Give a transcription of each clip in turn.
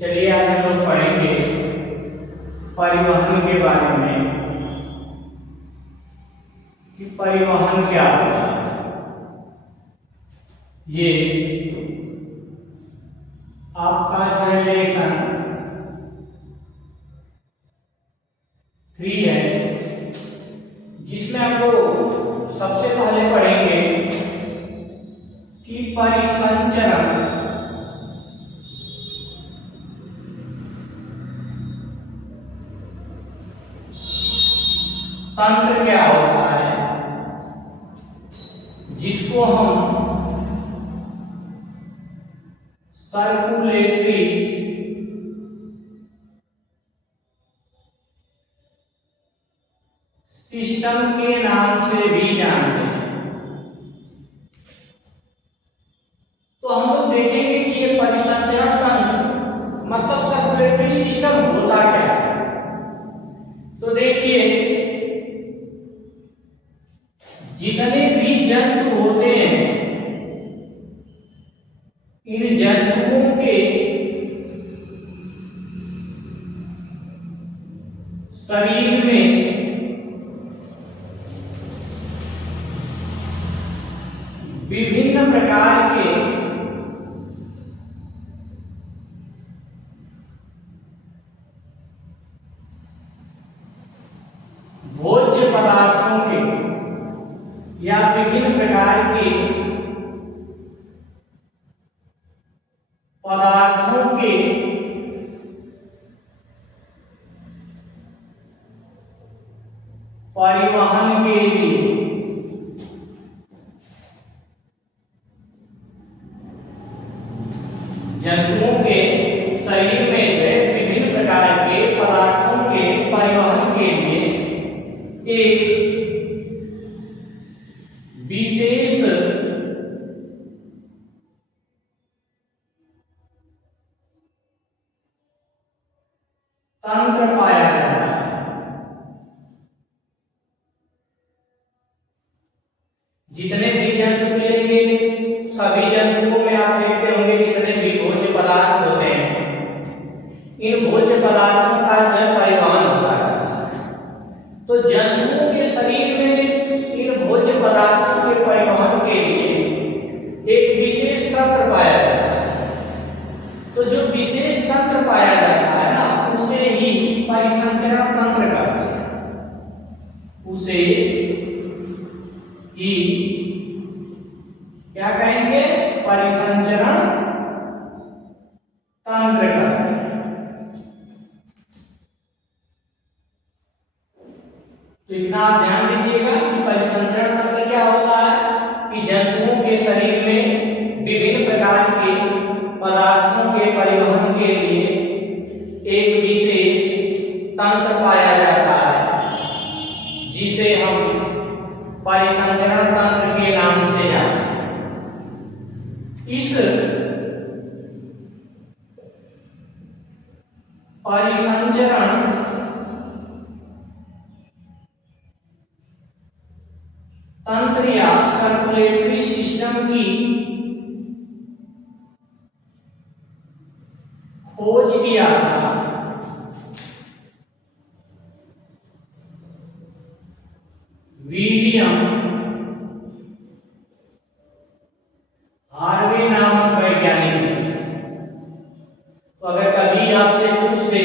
चलिए आज हम लोग पढ़ेंगे परिवहन के बारे में कि परिवहन क्या होता है। ये आपका जो है लेसन 3 है, जिसमें आपको सबसे पहले पढ़ेंगे कि परिसंचरण तंत्र क्या होता है, जिसको हम सर्कुलेटरी सिस्टम के नाम से भी जानते हैं। तो हम लोग देखेंगे कि ये परिसंचरण तंत्र मतलब सर्कुलेटरी सिस्टम होता क्या है। तो देखिए, जितने भी जंतु होते हैं, इन जंतुओं के शरीर में विभिन्न प्रकार के भोज्य पदार्थों के या विभिन्न प्रकार के पदार्थों के परिवहन के लिए जंतुओं के शरीर में विभिन्न प्रकार के पदार्थों के परिवहन के लिए एक विशेष तंत्र पाया जाता है। जितने भी जंतु मिलेंगे, सभी जंतुओं में आप देखते होंगे जितने भी भोज्य पदार्थ होते हैं, इन भोज्य पदार्थों का परिवहन होता है। तो जंतुओं के शरीर में इन भोज्य पदार्थों के परिवहन के लिए एक विशेष तंत्र पाया जाता है। तो जो विशेष तंत्र पाया जाता है ना, उसे ही परिसंचरण तंत्र कहते हैं। उसे ही क्या कहेंगे? परिसंचरण तंत्र कहते हैं। तो इतना आप ध्यान दीजिएगा कि परिसंचरण तंत्र क्या होता है कि जंतुओं के शरीर में विभिन्न प्रकार के पदार्थों के परिवहन के लिए एक विशेष तंत्र पाया जाता है, जिसे हम परिसंचरण तंत्र के नाम से जानते हैं। इस परिसंचरण तंत्र या सर्कुलेटरी सिस्टम की खोज किया था विलियम हार्वे नामक वैज्ञानिक। तो अगर कभी आपसे पूछ दे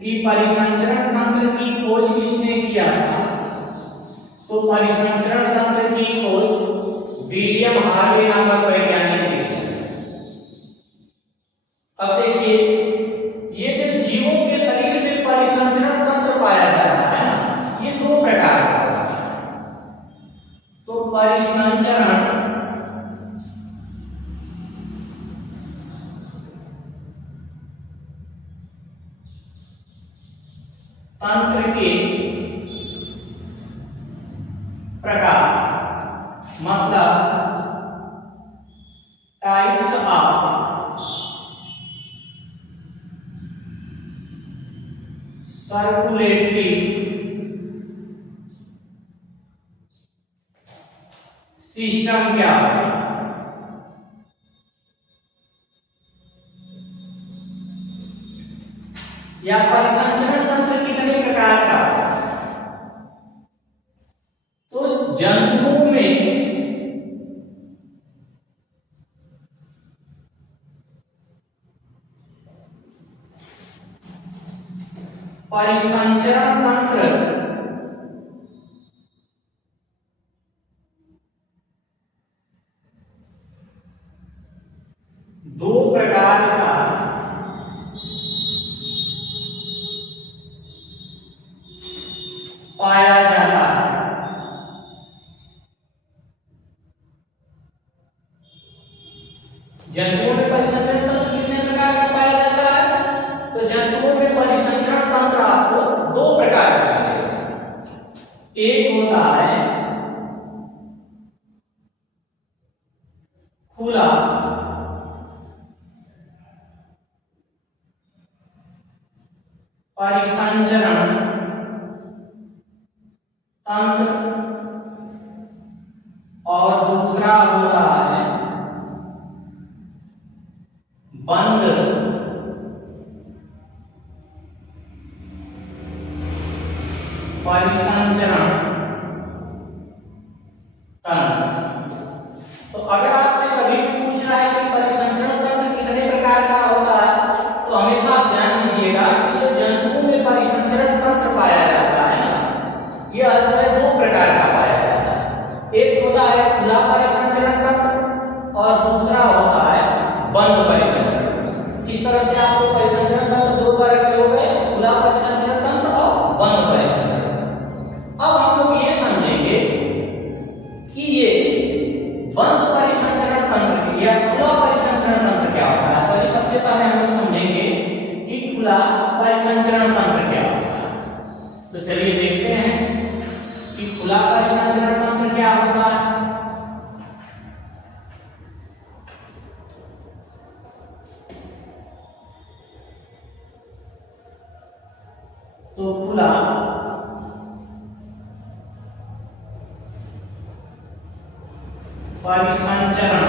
कि परिसंचरण तंत्र की खोज किसने किया था, तो परिसंचरण तंत्र की खोज विलियम हार्वे नामक वैज्ञानिक ने की। अब देखिए, ये जो जीवों के शरीर में परिसंचरण तंत्र पाया जाता है ना, ये दो प्रकार का होता है। तो परिसंचरण तंत्र के प्रकार मतलब टाइप्स ऑफ सर्कुलेटरी सिस्टम क्या है? या परिसंचरण तंत्र कितने प्रकार का होता है? तो जंतुओं में परिसंचरण तंत्र दो प्रकार का पाया जाता है। जंतुओं में परिसंचरण तंत्र कितने प्रकार का पाया जाता है? तो जंतुओं में परिसंचरण तंत्र आपको दो प्रकार का मिलेगा। एक होता है खुला परिसंचरण तंत्र और दूसरा होता है बंद परिसंचरण तंत्र। तो अगर आपसे कभी भी पूछ रहा है कि परिसंचरण तंत्र कितने प्रकार का होता है, तो हमेशा आप ध्यान दीजिएगा कि जो जंतुओं में परिसंचरण तंत्र पाया जाता है ना, यह दो प्रकार का पाया जाता है। एक होता है खुला परिसंचरण तंत्र और दूसरा होता है बंद परिसंचरण तंत्र। इस तरह से आपको परिसंचरण तंत्र दो तरह के हो गए, खुला परिसंचरण तंत्र और बंद परिसंचरण तंत्र। अब हम लोग ये समझेंगे कि ये बंद परिसंचरण तंत्र या खुला परिसंचरण तंत्र क्या होता है। सॉरी, सबसे पहले हम लोग समझेंगे कि खुला परिसंचरण तंत्र क्या होता है। तो चलिए देखते हैं कि खुला परिसंचरण तंत्र क्या होता है। तो खुला परिसंचरण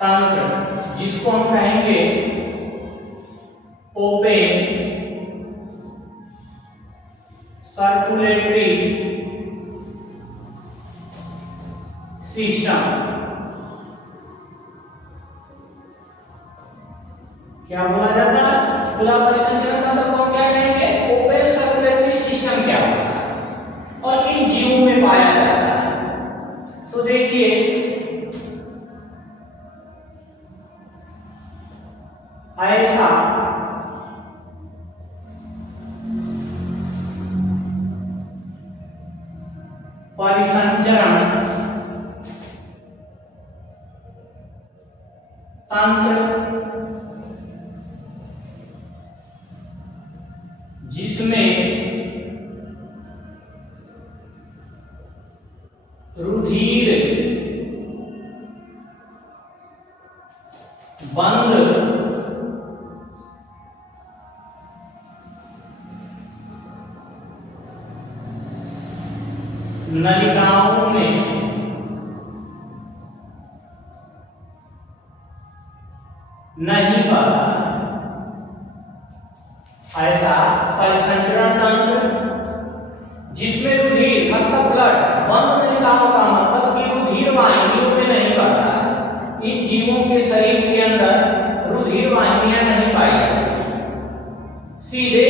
तंत्र, जिसको हम कहेंगे ओपन सर्कुलेटरी सिस्टम। क्या बोला जाता है? खुला परिसंचरण तंत्र को क्या कहेंगे? ओपन सर्कुलेटरी सिस्टम क्या होता है और इन जीवों में पाया जाता है। तो देखिए ऐसा परिसंचरण तंत्र जिसमें रुधिर बंद नलिकाओं में नहीं बहता। ऐसा परिसंचरण तंत्र जिसमें रुधिर मतलब ब्लड बंद नलिकाओं का मतलब कि रुधिर वाहिनियों में नहीं बहता। इन जीवों के शरीर के अंदर रुधिर वाहिनियां नहीं पाई जाती, सीधे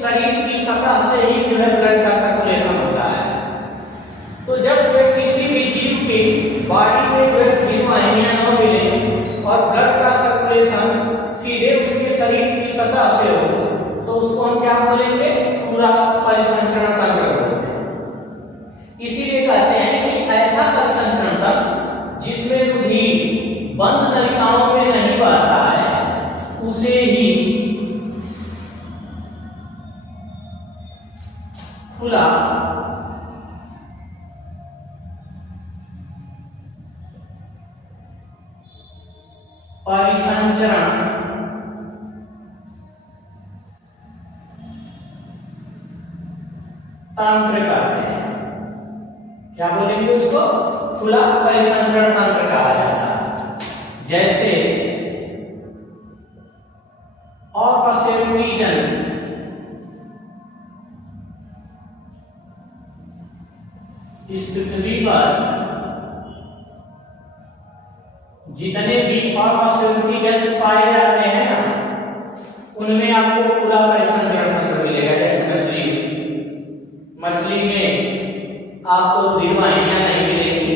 शरीर की सतह से ही जो है ब्लड का सर्कुलेशन होता है। तो जब वे किसी भी जीव की बॉडी में जो है रुधिर वाहिनियां न मिले और ब्लड का सर्कुलेशन सीधे उसके शरीर की सतह से हो, तो उसको हम क्या बोलेंगे? खुला परिसंचरण तंत्र बोलते हैं। इसीलिए कहते हैं कि ऐसा परिसंचरण तंत्र जिसमें रुधिर बंद नलिकाओं में नहीं बहता है, उसे ही खुला परिसंचरण तंत्र कहते हैं। क्या बोलेंगे उसको? खुला परिसंचरण तंत्र कहा जाता है। जैसे अ का सेरोटीजन इस पृथ्वी पर जितने भी सेरोटीजन पाए जाते हैं ना, उनमें आपको पूरा परिसंचरण तंत्र मिलेगा। जैसे मछली में आपको दीर्घवाहिनियां नहीं मिलेगी।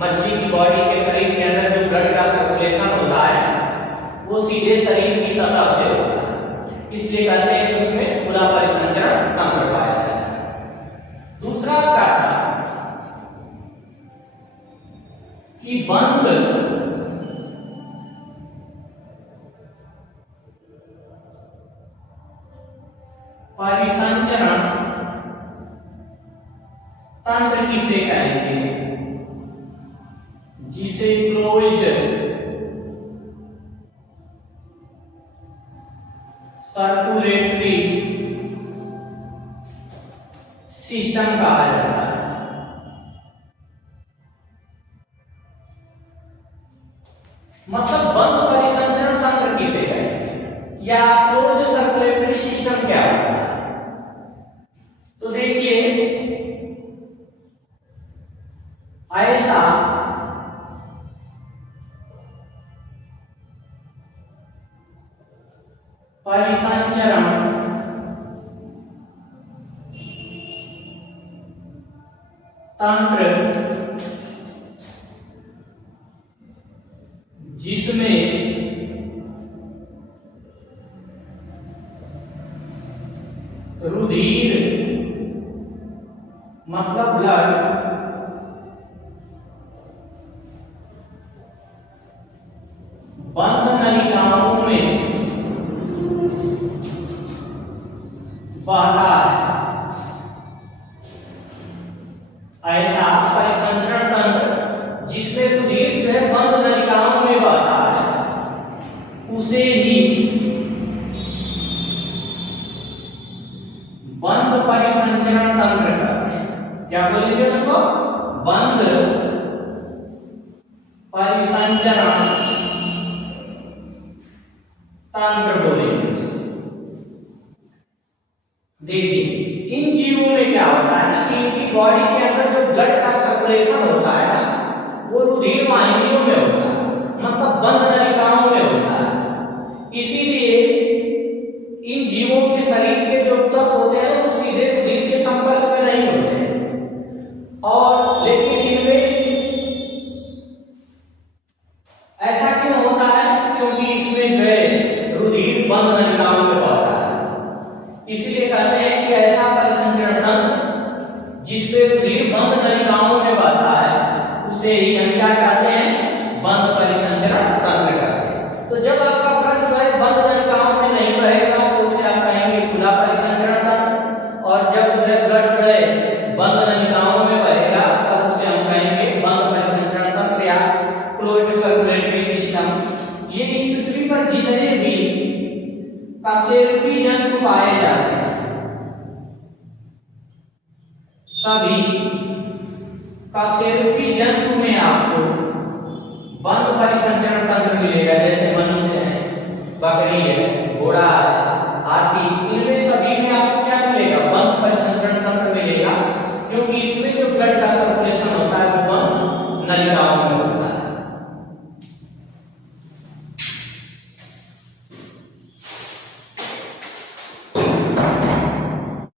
मछली की बॉडी के शरीर के अंदर जो ब्लड का सर्कुलेशन होता है वो सीधे शरीर की सतह से होता है, इसलिए कहते हैं कि उसमें पूरा परिसंचरण तंत्र पाया जाता है। दूसरा क्या था कि बंद परिसंचरण तंत्र किसे कहेंगे? जिसे क्लोज्ड सर्कुलेटरी सिस्टम कहा जाता है। मतलब बंद परिसंचरण तंत्र किसे कहेंगे या क्लोज्ड सर्कुलेटरी सिस्टम क्या होता है? तो देखिए, ऐसा परिसंचरण तंत्र जिसमें रुधिर मतलब ब्लड बंद नलिकाओं में बहता है, ऐसा परिसंचरण तंत्र जिसमें रुधिर जो है बंद नलिकाओं में बहता है उसे ही बंद परिसंचरण तंत्र कहते हैं। क्या बोलेंगे उसको? बंद परिसंचरण तंत्र बोलेंगे। देखिए, इन जीवों में क्या होता है ना कि इनकी बॉडी के अंदर जो ब्लड का सर्कुलेशन होता है ना वो रुधिर वाहिनियों में होता है, मतलब बंद नलिकाओं में होता है। इसीलिए इन जीवों के शरीर के जो तत्व होते हैं वो सीधे रुधिर के संपर्क में नहीं होते हैं, और लेकिन इनमें ऐसा क्यों होता है? क्योंकि इसमें जो है रुधिर बंद नलिकाओं में बहता है। इसलिए कहते हैं कि ऐसा परिसंचरण तंत्र जिसपे रुधिर बंद नलिकाओं में बहता है उसे ही हम क्या कहते हैं? बंद परिसंचरण तंत्र कहते हैं। तो जब आपका ब्लड जो है बंद नलिकाओं में नहीं बहेगा तो उसे आप कहेंगे खुला परिसंचरण तंत्र, और जब ब्लड जो है बंद नलिकाओं में बहेगा तब उसे हम कहेंगे बंद परिसंचरण तंत्र या क्लोज्ड सर्कुलेटरी सिस्टम। ये इस पृथ्वी पर जितने भी कशेरुकी जंतु पाए जाते हैं सभी कशेरुकी जंतु में आपको बंद परिसंचरण तंत्र मिलेगा। जैसे मनुष्य है, बकरी है, घोड़ा है, हाथी, इनमें सभी में आपको क्या मिलेगा? बंद परिसंचरण तंत्र मिलेगा, क्योंकि इसमें जो ब्लड का सर्कुलेशन होता है वो बंद नलिकाओं में होता है।